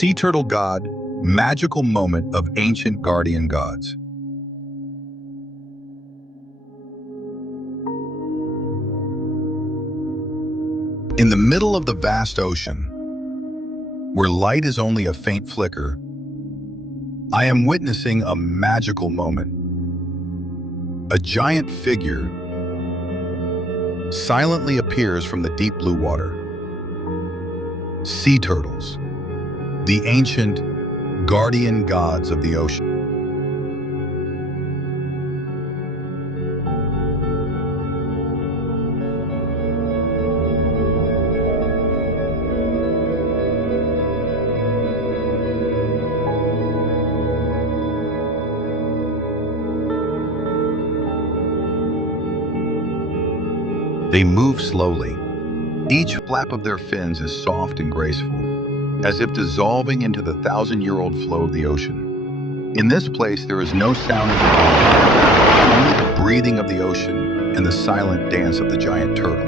Sea turtle god, magical moment of ancient guardian gods. In the middle of the vast ocean, where light is only a faint flicker, I am witnessing a magical moment. A giant figure silently appears from the deep blue water. Sea turtles, the ancient guardian gods of the ocean. They move slowly. Each flap of their fins is soft and graceful, as if dissolving into the thousand-year-old flow of the ocean. In this place, there is no sound of the wind, only the breathing of the ocean and the silent dance of the giant turtle.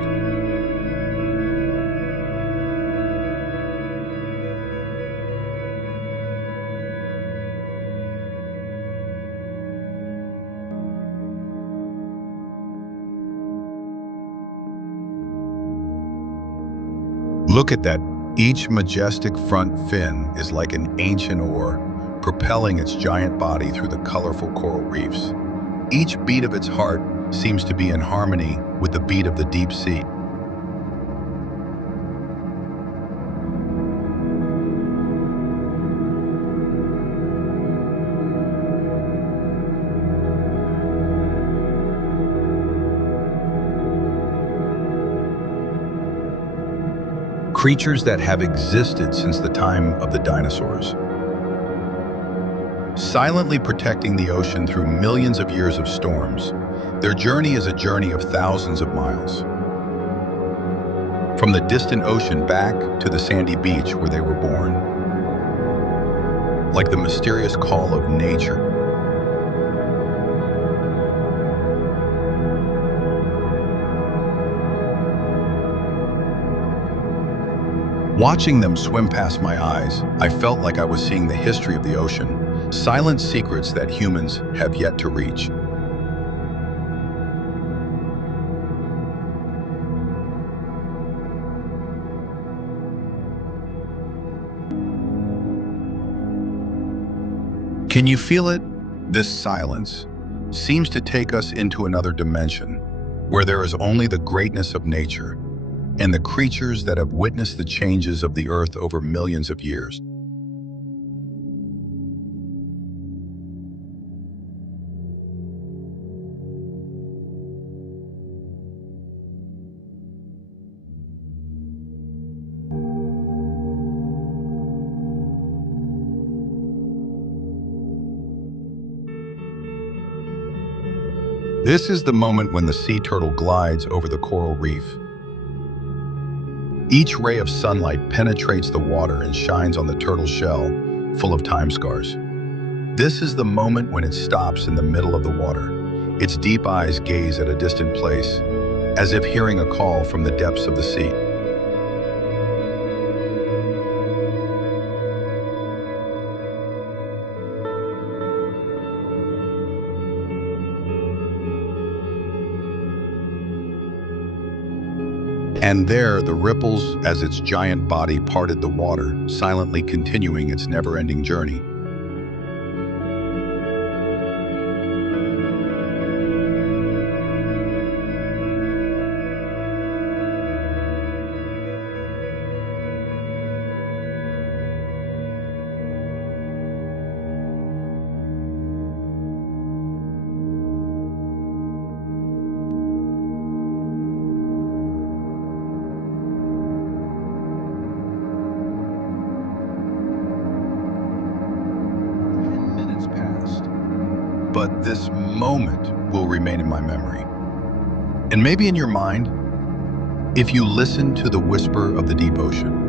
Look at that. Each majestic front fin is like an ancient oar, propelling its giant body through the colorful coral reefs. Each beat of its heart seems to be in harmony with the beat of the deep sea. Creatures that have existed since the time of the dinosaurs, silently protecting the ocean through millions of years of storms. Their journey is a journey of thousands of miles, from the distant ocean back to the sandy beach where they were born, like the mysterious call of nature. Watching them swim past my eyes, I felt like I was seeing the history of the ocean, silent secrets that humans have yet to reach. Can you feel it? This silence seems to take us into another dimension, where there is only the greatness of nature and the creatures that have witnessed the changes of the earth over millions of years. This is the moment when the sea turtle glides over the coral reef. Each ray of sunlight penetrates the water and shines on the turtle shell, full of time scars. This is the moment when it stops in the middle of the water. Its deep eyes gaze at a distant place, as if hearing a call from the depths of the sea. And there, the ripples as its giant body parted the water, silently continuing its never-ending journey. Minutes passed, but this moment will remain in my memory. And maybe in your mind, if you listen to the whisper of the deep ocean.